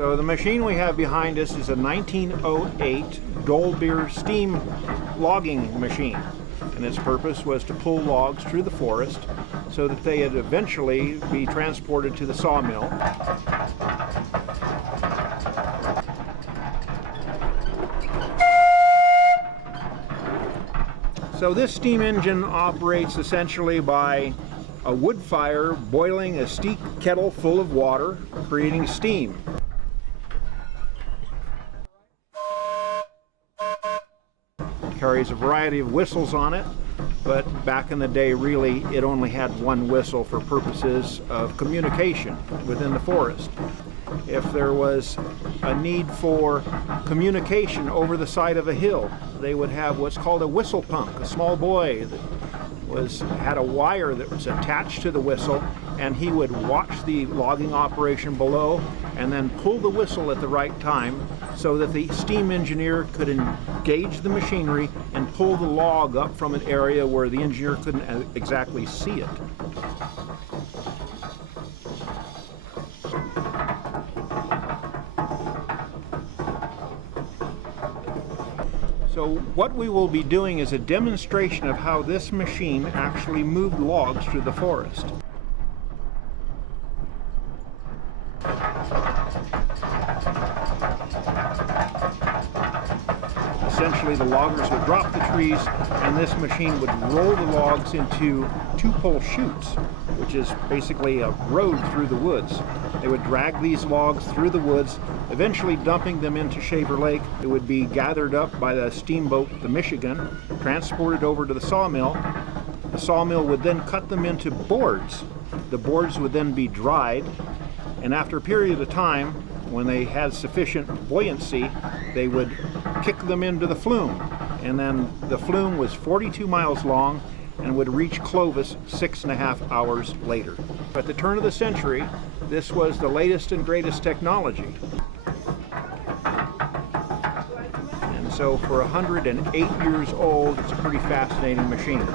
So the machine we have behind us is a 1908 Dolbeer steam logging machine, and its purpose was to pull logs through the forest so that they would eventually be transported to the sawmill. So this steam engine operates essentially by a wood fire boiling a steep kettle full of water, creating steam. It carries a variety of whistles on it, but back in the day really it only had one whistle for purposes of communication within the forest. If there was a need for communication over the side of a hill, they would have what's called a whistle punk, a small boy that had a wire that was attached to the whistle, and he would watch the logging operation below and then pull the whistle at the right time so that the steam engineer could engage the machinery and pull the log up from an area where the engineer couldn't exactly see it. So what we will be doing is a demonstration of how this machine actually moved logs through the forest. Essentially, the loggers would drop the trees and this machine would roll the logs into two-pole chutes, which is basically a road through the woods. They would drag these logs through the woods, eventually dumping them into Shaver Lake. It would be gathered up by the steamboat, the Michigan, transported over to the sawmill. The sawmill would then cut them into boards. The boards would then be dried, and after a period of time, when they had sufficient buoyancy, they would kick them into the flume. And then the flume was 42 miles long and would reach Clovis 6.5 hours later. At the turn of the century, this was the latest and greatest technology. And so for 108 years old, it's a pretty fascinating machine.